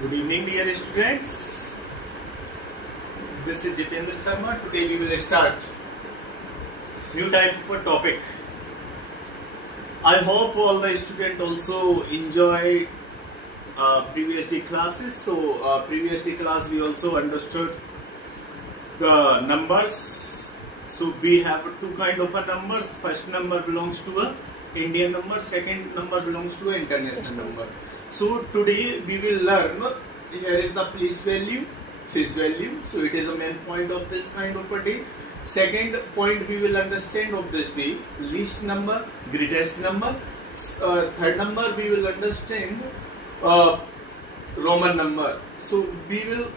Good evening, dear students. This is Jitendra Sharma. Today we will start new type of topic. I hope all the students also enjoy previous day classes. So previous day class we also understood the numbers. So we have two kind of numbers. First number belongs to a Indian number. Second number belongs to an international number. So today we will learn, here is the place value, face value. So it is a main point of this kind of a day. Second point we will understand of this day, least number, greatest number. Third number we will understand Roman number. So we will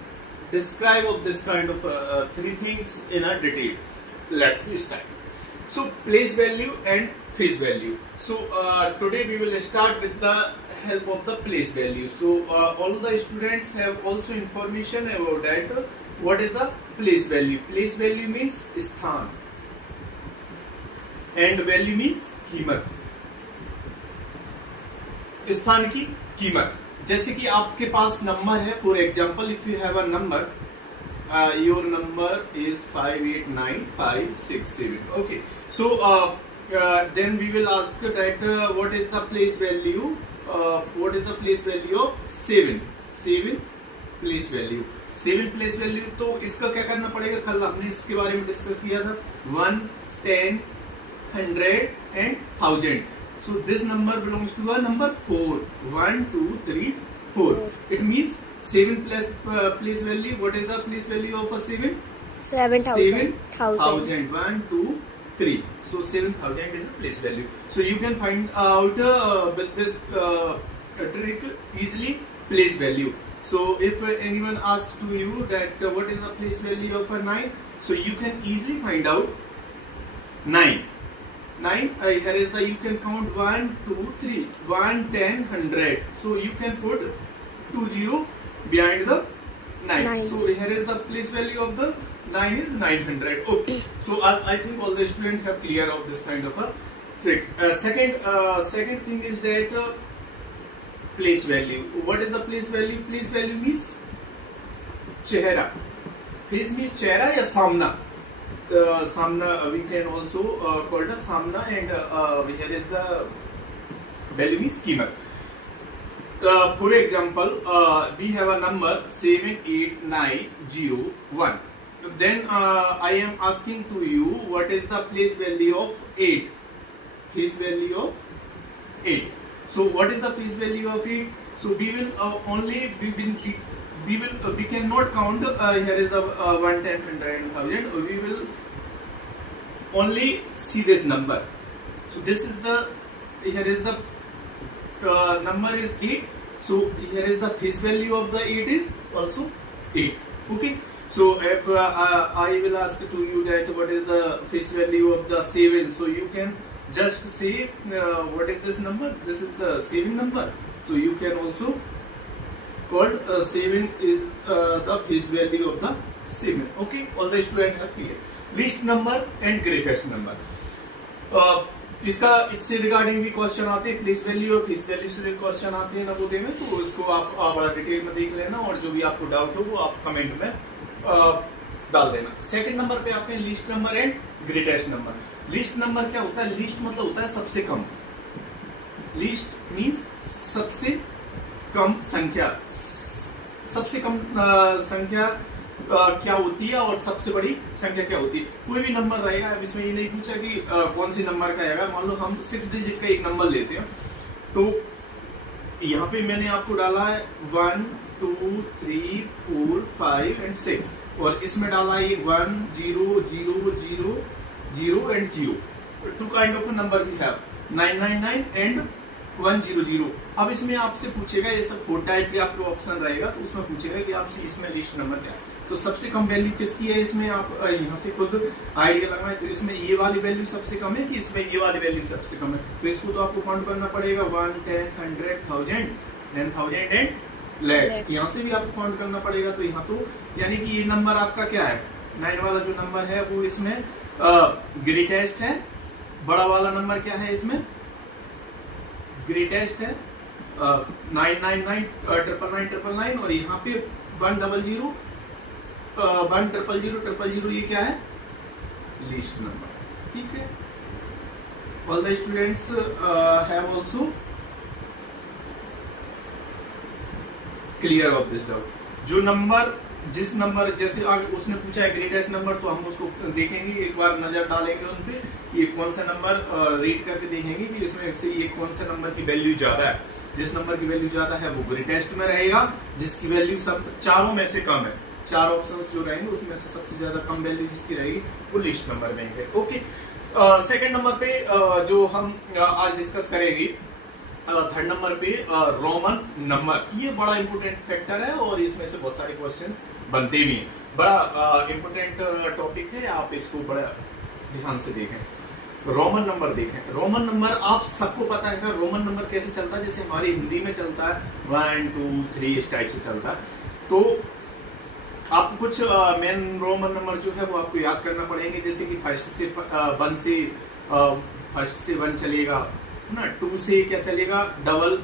describe of this kind of three things in a detail. Let's start. So place value and face value. So today we will start with the help of the place value. So all the students have also information about that. What is the place value? Place value means स्थान and value means कीमत. स्थान की कीमत. जैसे कि आपके पास number है, for example if you have a number, your number is 589567. Okay, so then we will ask that what is the place value? What is the place value of 7? 7 place value. 7 place value. तो इसका क्या करना पड़ेगा? कल हमने इसके बारे में डिस्कस किया था. 1, 10, 100 and 1000. So this number belongs to a number 4. 1, 2, 3, 4. It means 7 plus place value. What is the place value of a 7? 7,000. 7,000. 1, 2, 3. So 7,000 is a place value. So you can find out with this trick easily place value. So if anyone asks to you that what is the place value of a 9, so you can easily find out 9. 9, here is the, you can count 1, 2, 3, 1, 10, 100. So you can put 20 behind the 9. So here is the place value of the 9 is 900. Okay. So I think all the students have clear of this kind of a trick. Second thing is that place value. What is the place value? Place value means चेहरा. Face means चेहरा या सामना. Samna we can also call the samna, and here is the value means कीमत. For example, we have a number 78901. Then I am asking to you what is the place value of 8? Face value of 8. So what is the face value of 8? So we will we cannot count. Here is the 1, 10, 100 and 1000. We will only see this number. So this is the, here is the number is 8. So here is the face value of the 8 is also 8. Okay. So if I will ask to you that what is the face value of the 7, so you can just say what is this number? This is the 7 number. So you can also call 7 is the face value of the 7. Okay, all the students have clear. Least number and greatest number. इससे regarding भी question आते हैं, place value और face value से question आते हैं नवोदय में, तो इसको आप बड़ा डिटेल में देख लेना और जो भी आपको डाउट हो वो आप कमेंट में डाल देना. सेकंड नंबर पे आते हैं least number and greatest number. Least number क्या होता है? लीस्ट मतलब होता है सबसे कम. लीस्ट मींस सबसे कम संख्या. सबसे कम संख्या क्या होती है और सबसे बड़ी संख्या क्या होती है? कोई भी नंबर रहेगा. अब इसमें ये नहीं पूछा कि कौन सी नंबर का आएगा. मान लो हम 6 डिजिट का एक नंबर लेते हैं, तो यहाँ पे मैंने आपको डाला है 1, 2, 3, 4, 5 and 6, और इसमें डाला है 1, 0, 0, 0, 0 and 0. Two kind of number we have 999 and 100. अब इसमें आपसे पूछेगा, ये सब 4 टाइप के आपको ऑप्शन रहेगा, तो उसमें पूछेगा कि आपसे इसमें लिस्ट नंबर क्या है. तो सबसे कम वैल्यू किसकी है इसमें, आप यहाँ से खुद आइडिया लगाएं. तो इसमें ये वाली वैल्यू सबसे कम है कि इसमें ये वाली वैल्यू सबसे कम है. तो इसको तो आपको काउंट करना पड़ेगा. 1, 10, 100, 1000, 10,000 एंड लैख. यहाँ से भी आपको काउंट करना पड़ेगा. तो यहाँ तो यानी कि ये नंबर आपका क्या है, 9 वाला जो नंबर है वो इसमें ग्रेटेस्ट है. बड़ा वाला नंबर क्या है इसमें? ग्रेटेस्ट है. 999 999 और यहाँ पे 100 100 ये क्या है, लीस्ट नंबर। ठीक है, all the students have also clear of this doubt. जो नंबर, जिस नंबर, जैसे आगे उसने पूछा है ग्रेटेस्ट नंबर, तो हम उसको देखेंगे, एक बार नजर डालेंगे उन पे, ये कौन सा नंबर रीड करके देखेंगे कि इसमें से ये कौन सा नंबर की वैल्यू ज्यादा है। जिस नंबर की वैल्यू ज्यादा है वो ग्रेटेस्ट में रहेगा, जिसकी वैल्यू सब चारों में से कम है, चार ऑप्शंस जो रहेंगे उसमें से सबसे ज्यादा कम वैल्यू जिसकी रहेगी वो लीस्ट नंबर में है। ओके, सेकंड नंबर पे जो हम आज डिस्कस करेंगे, थर्ड नंबर पे रोमन नंबर। ये बड़ा इंपोर्टेंट फैक्टर है और इसमें से बहुत सारे क्वेश्चंस बनते भी हैं। बड़ा इंपोर्टेंट टॉपिक है, आप इसको बड़ा ध्यान से देखें। रोमन नंबर देखें, रोमन नंबर आप सबको पता है ना, रोमन नंबर कैसे चलता है, जैसे हमारी हिंदी में चलता है 1 2 3 इस टाइप से चलता है। तो आपको कुछ मेन रोमन नंबर जो है वो आपको याद करना पड़ेंगे, जैसे कि फर्स्ट से 1 चलेगा ना, 2 से क्या चलेगा, डबल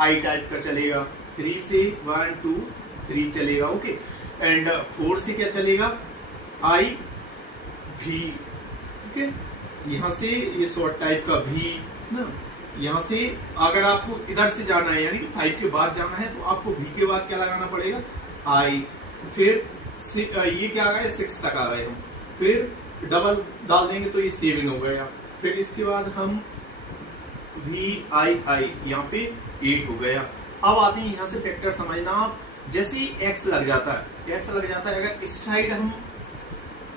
आई टाइप का चलेगा, 3 से 1 2 3 चलेगा। ओके, एंड 4 से क्या चलेगा, आई भी। ठीक है, यहाँ से ये शॉर्ट टाइप का भी ना, यहाँ से अगर आपको इधर से जाना है यानी कि 5 के बाद जाना है तो आपको भी के बाद क्या लगाना पड़ेगा, आई। फिर ये क्या आ गया, 6 तक आ गए हम, फिर डबल डाल देंगे तो ये 7 हो गया। फिर इसके बाद हम वी आई आई, यहाँ पे 8 हो गया। अब आते हैं यहाँ से फैक्टर समझना आप, जैसे ही एक्स लग जाता है, एक्स लग जाता है, अगर इस साइड हम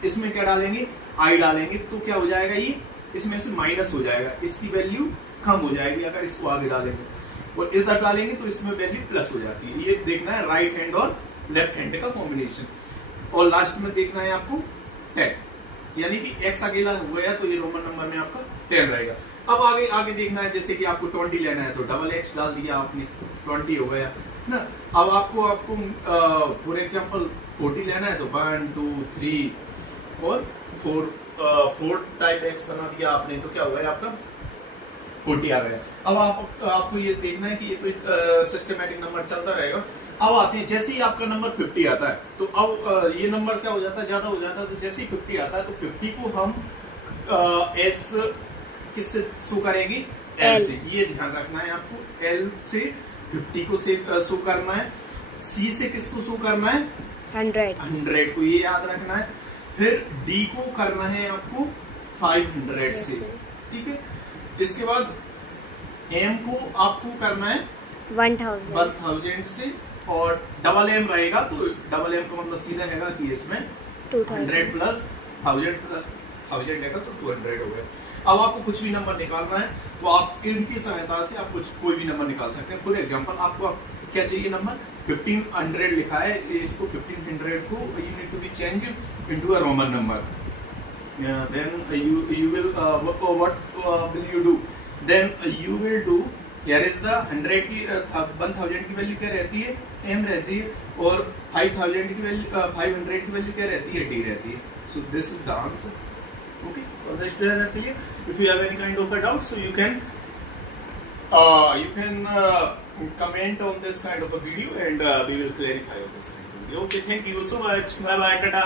इसमें क्या डालेंगे, आई डालेंगे, तो क्या हो जाएगा, ये इसमें से माइनस हो जाएगा, इसकी वैल्यू कम हो जाएगी अगर इसको आगे डालेंगे, और इधर डालेंगे तो इसमें वैल्यू प्लस हो जाती है। ये देखना है राइट हैंड और लेफ्ट हैंड का कॉम्बिनेशन। और लास्ट में देखना है आपको 10, यानी कि x अकेला हो गया तो ये रोमन नंबर में आपका 10 रहेगा। अब आगे देखना है, जैसे कि आपको 20 लेना है तो डबल x डाल दिया आपने, 20 हो गया ना। अब आपको फॉर एग्जांपल 40 लेना है तो 1 2 3 और 4 टाइप x बना दिया आपने, तो क्या हो गया आपका 40 आ गया। अब आपको ये देखना है कि ये तो सिस्टमैटिक नंबर चलता रहेगा। अब आते हैं, जैसे ही आपका नंबर 50 आता है तो अब ये नंबर क्या हो जाता है, ज्यादा हो जाता है। तो जैसे ही 50 आता है तो 50 को हम एस किससे शो करेंगे, एल से। ये ध्यान रखना है आपको, एल से 50 को शो करना है, सी से किसको शो करना है, 100 को, ये याद रखना है। फिर डी को करना है आपको 500 से, ठीक है। इसके बाद एम को आपको करना है 1000 से, और डबल एम रहेगा तो डबल एम का मतलब सीधा है कि इसमें 100 प्लस 1000 लेगा तो 200 हो गया। अब आपको कुछ भी नंबर निकालना है तो आप इनकी सहायता से आप कोई भी नंबर निकाल सकते हैं। फॉर एग्जांपल आपको क्या चाहिए नंबर, 1500 लिखा है, इसको 1500 को you need to be change into a Roman number. Then you will what will you do, then you will do, here is the 100 की 1000 की वैल्यू क्या रहती है, m रहती है, और 5000 की वैल्यू 500 की वैल्यू क्या रहती है, d रहती है। So this is the answer. Okay, for the student, if you have any kind of a doubt, so you can comment on this kind of a video and we will clarify on this kind of video. Okay, thank you so much. Bye bye, tata.